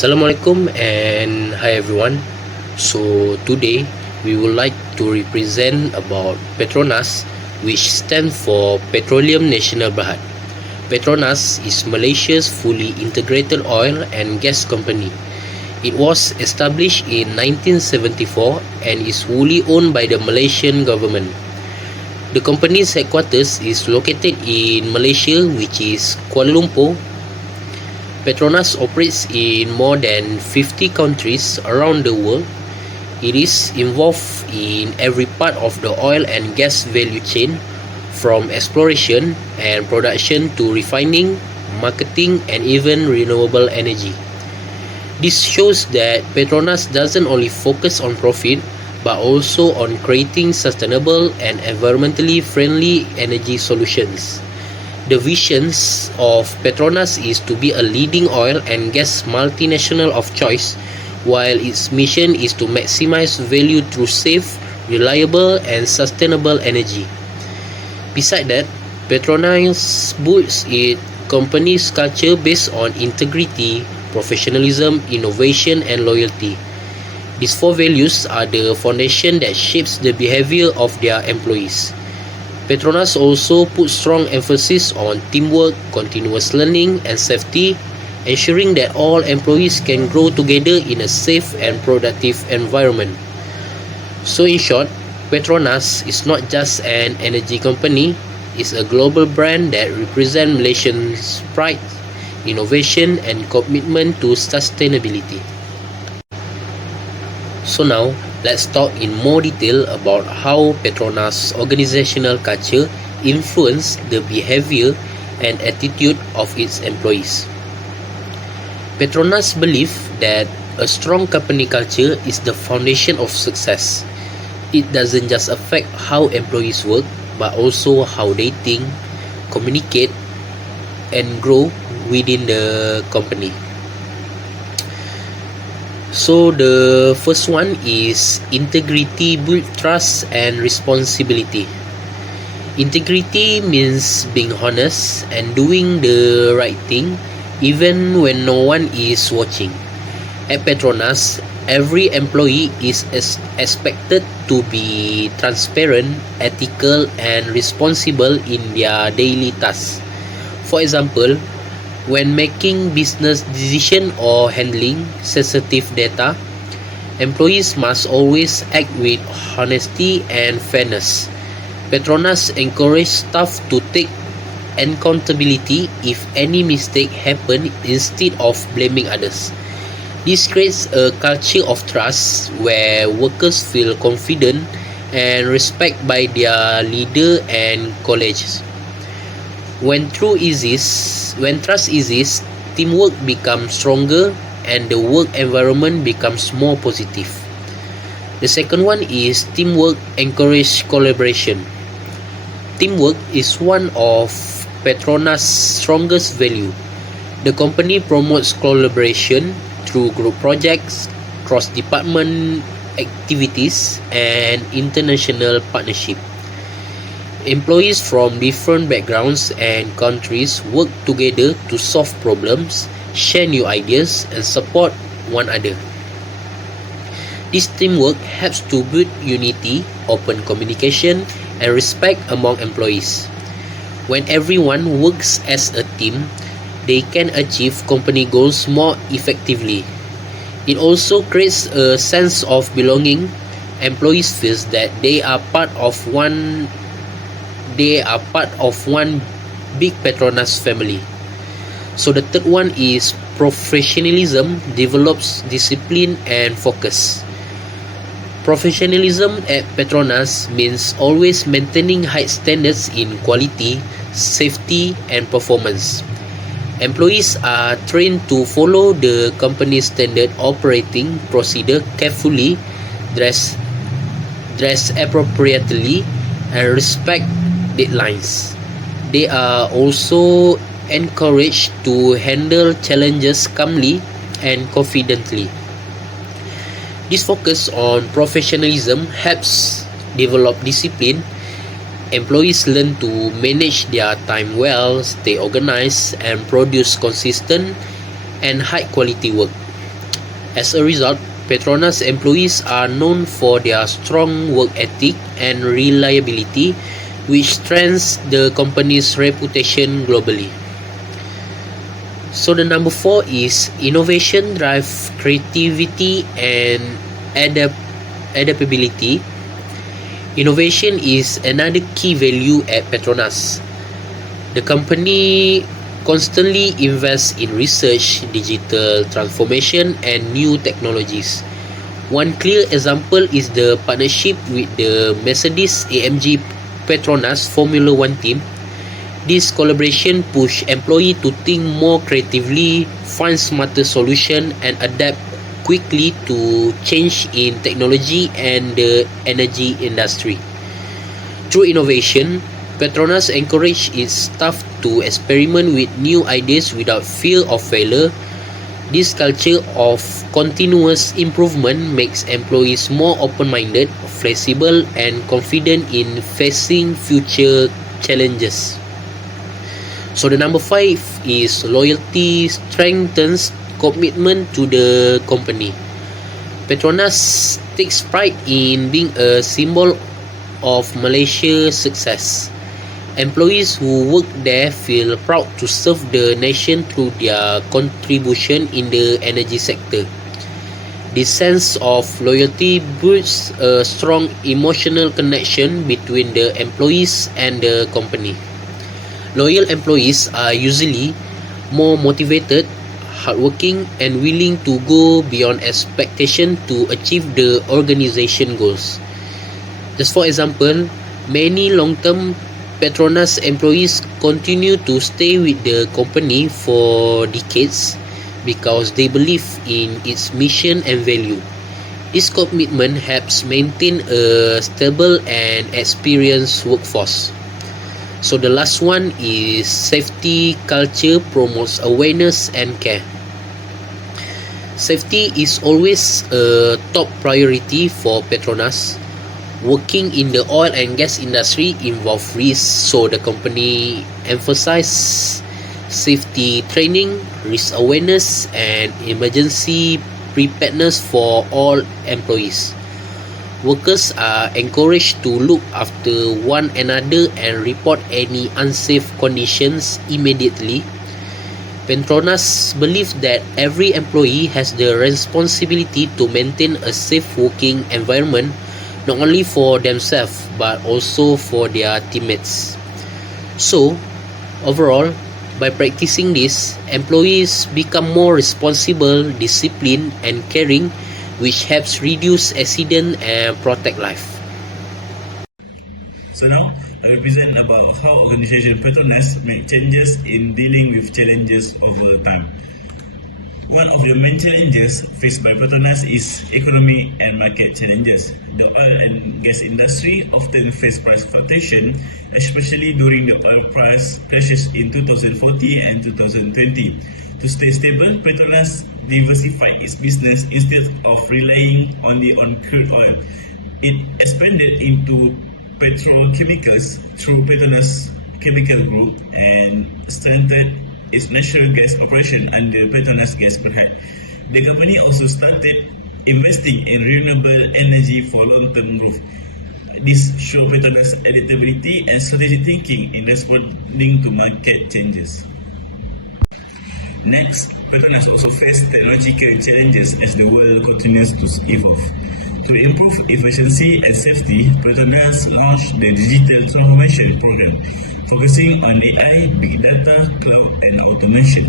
Assalamualaikum and hi everyone. So today we would like to represent about PETRONAS, which stands for Petroleum Nasional Berhad. PETRONAS is Malaysia's fully integrated oil and gas company. It was established in 1974 and is wholly owned by the Malaysian government. The company's headquarters is located in Malaysia, which is Kuala Lumpur. PETRONAS operates in more than 50 countries around the world. It is involved in every part of the oil and gas value chain, from exploration and production to refining, marketing, and even renewable energy. This shows that PETRONAS doesn't only focus on profit, but also on creating sustainable and environmentally friendly energy solutions. The visions of PETRONAS is to be a leading oil and gas multinational of choice, while its mission is to maximize value through safe, reliable, and sustainable energy. Besides that, PETRONAS builds its company's culture based on integrity, professionalism, innovation, and loyalty. These four values are the foundation that shapes the behavior of their employees. PETRONAS also puts strong emphasis on teamwork, continuous learning, and safety, ensuring that all employees can grow together in a safe and productive environment. So in short, PETRONAS is not just an energy company, it's a global brand that represents Malaysians' pride, innovation, and commitment to sustainability. So now, let's talk in more detail about how PETRONAS' organizational culture influences the behavior and attitude of its employees. PETRONAS believes that a strong company culture is the foundation of success. It doesn't just affect how employees work, but also how they think, communicate, and grow within the company. So the first one is integrity build trust and responsibility. Integrity means being honest and doing the right thing even when no one is watching. At PETRONAS, every employee is expected to be transparent, ethical, and responsible in their daily tasks. For example, when making business decisions or handling sensitive data, employees must always act with honesty and fairness. PETRONAS encourages staff to take accountability if any mistake happens instead of blaming others. This creates a culture of trust where workers feel confident and respected by their leader and colleagues. When trust exists, teamwork becomes stronger and the work environment becomes more positive. The second one is teamwork encourages collaboration. Teamwork is one of PETRONAS' strongest value. The company promotes collaboration through group projects, cross-department activities, and international partnership. Employees from different backgrounds and countries work together to solve problems, share new ideas, and support one another. This teamwork helps to build unity, open communication, and respect among employees. When everyone works as a team, they can achieve company goals more effectively. It also creates a sense of belonging. Employees feel that they are part of one big PETRONAS family. So the third one is professionalism develops discipline and focus. Professionalism at PETRONAS means always maintaining high standards in quality, safety, and performance. Employees are trained to follow the company's standard operating procedure carefully, dress appropriately, and respect deadlines. They are also encouraged to handle challenges calmly and confidently. This focus on professionalism helps develop discipline. Employees learn to manage their time well, stay organized, and produce consistent and high quality work. As a result, Petronas employees are known for their strong work ethic and reliability, which strengthens the company's reputation globally. So the number 4 is innovation drive creativity and adaptability. Innovation is another key value at Petronas. The company constantly invests in research, digital transformation, and new technologies. One clear example is the partnership with the Mercedes-AMG Petronas Formula One team. This collaboration pushes employees to think more creatively, find smarter solutions, and adapt quickly to change in technology and the energy industry. Through innovation, Petronas encourages its staff to experiment with new ideas without fear of failure. This culture of continuous improvement makes employees more open-minded, flexible, and confident in facing future challenges. So the number 5 is loyalty strengthens commitment to the company. Petronas takes pride in being a symbol of Malaysia's success. Employees who work there feel proud to serve the nation through their contribution in the energy sector. This sense of loyalty builds a strong emotional connection between the employees and the company. Loyal employees are usually more motivated, hardworking, and willing to go beyond expectation to achieve the organization goals. Just for example, many long-term Petronas employees continue to stay with the company for decades because they believe in its mission and value. This commitment helps maintain a stable and experienced workforce. So the last one is safety culture promotes awareness and care. Safety is always a top priority for Petronas. Working in the oil and gas industry involves risks, so the company emphasizes safety training, risk awareness, and emergency preparedness for all employees. Workers are encouraged to look after one another and report any unsafe conditions immediately. Petronas believes that every employee has the responsibility to maintain a safe working environment, not only for themselves but also for their teammates. So, overall, by practicing this, employees become more responsible, disciplined, and caring, which helps reduce accident and protect life. So now, I will present about how organization Petronas make changes in dealing with challenges over time. One of the main challenges faced by Petronas is economic and market challenges. The oil and gas industry often face price fluctuation, especially during the oil price crashes in 2014 and 2020. To stay stable, Petronas diversified its business instead of relying only on crude oil. It expanded into petrochemicals through Petronas Chemical Group and strengthened its natural gas operation under Petronas Gas Berhad. The company also started investing in renewable energy for long-term growth. This shows Petronas' adaptability and strategic thinking in responding to market changes. Next, Petronas also faces technological challenges as the world continues to evolve. To improve efficiency and safety, Petronas launched the Digital Transformation Program, focusing on AI, Big Data, Cloud, and Automation.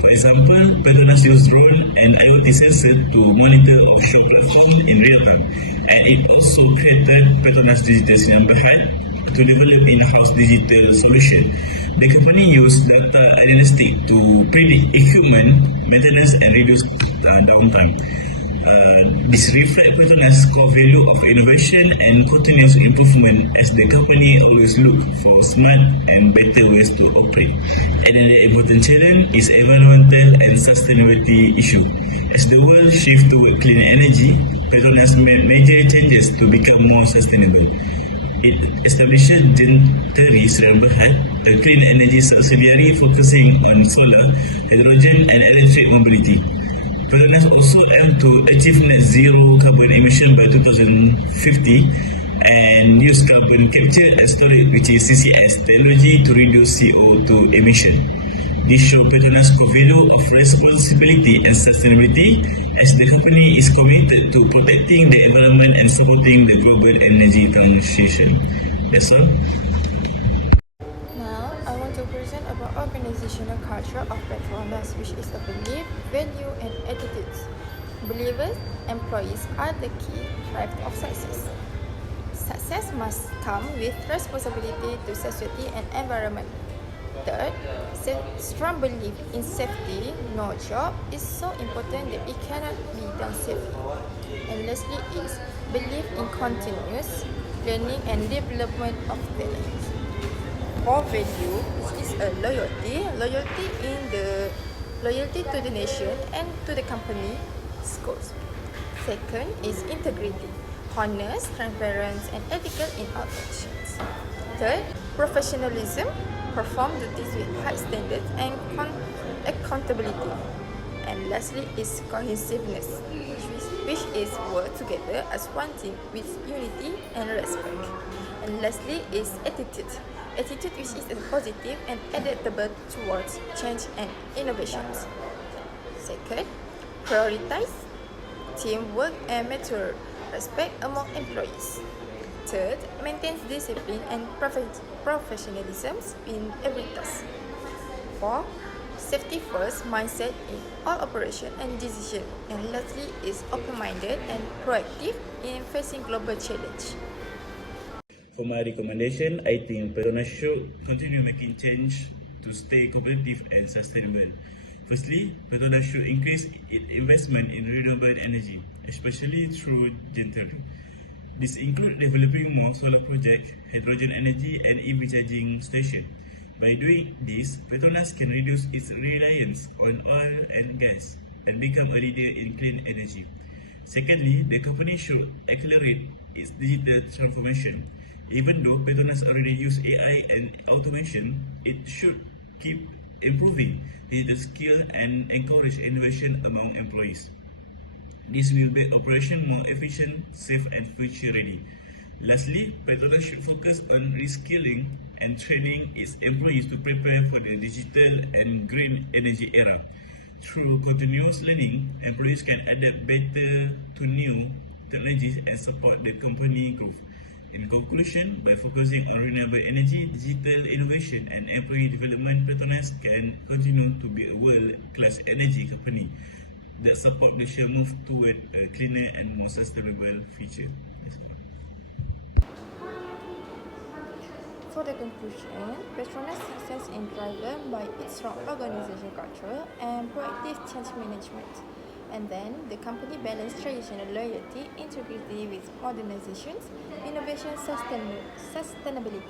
For example, Petronas used drone and IoT sensors to monitor offshore platforms in real time, and it also created Petronas Digital Sinar Berhad to develop in-house digital solution. The company used data analytics to predict equipment maintenance and reduce downtime. This reflects Petronas' core value of innovation and continuous improvement, as the company always look for smart and better ways to operate. Another important challenge is environmental and sustainability issue. As the world shifts toward clean energy, Petronas made major changes to become more sustainable. It established Gentry Sinar Berhad, a clean energy subsidiary focusing on solar, hydrogen, and electric mobility. PETRONAS also aims to achieve net zero carbon emission by 2050 and use carbon capture and storage, which is CCS, technology to reduce CO2 emission. This shows PETRONAS' core value of responsibility and sustainability, as the company is committed to protecting the environment and supporting the global energy transition. That's all. Now, I want to present about organizational culture of PETRONAS, which is a belief, value, and attitudes. Believers, employees are the key driver of success. Success must come with responsibility to society and environment. Third, strong belief in safety. No job is so important that it cannot be done safely. And lastly is belief in continuous learning and development of talent. Core value, which is a loyalty to the nation and to the company goals. Second is integrity, honest, transparent, and ethical in our actions. Third, professionalism, perform duties with high standards and accountability. And lastly is cohesiveness, which is work together as one team with unity and respect. And lastly is attitude, which is positive and adaptable towards change and innovations. Second, prioritize teamwork and mutual respect among employees. Third, maintains discipline and professionalism in every task. Four, safety first mindset in all operation and decision. And lastly is open-minded and proactive in facing global challenge. For my recommendation, I think PETRONAS should continue making change to stay competitive and sustainable. Firstly, PETRONAS should increase its investment in renewable energy, especially through geothermal. This includes developing more solar projects, hydrogen energy, and EV charging stations. By doing this, PETRONAS can reduce its reliance on oil and gas and become a leader in clean energy. Secondly, the company should accelerate its digital transformation. Even though PETRONAS already uses AI and automation, it should keep improving digital skills and encourage innovation among employees. This will make operation more efficient, safe, and future-ready. Lastly, PETRONAS should focus on reskilling and training its employees to prepare for the digital and green energy era. Through continuous learning, employees can adapt better to new technologies and support the company growth. In conclusion, by focusing on renewable energy, digital innovation, and employee development, PETRONAS can continue to be a world-class energy company that support the share move toward a cleaner and more sustainable future. For the conclusion, PETRONAS' success is driven by its strong organizational culture and proactive change management. And then the company balanced traditional loyalty, integrity with modernizations, innovation, sustainability.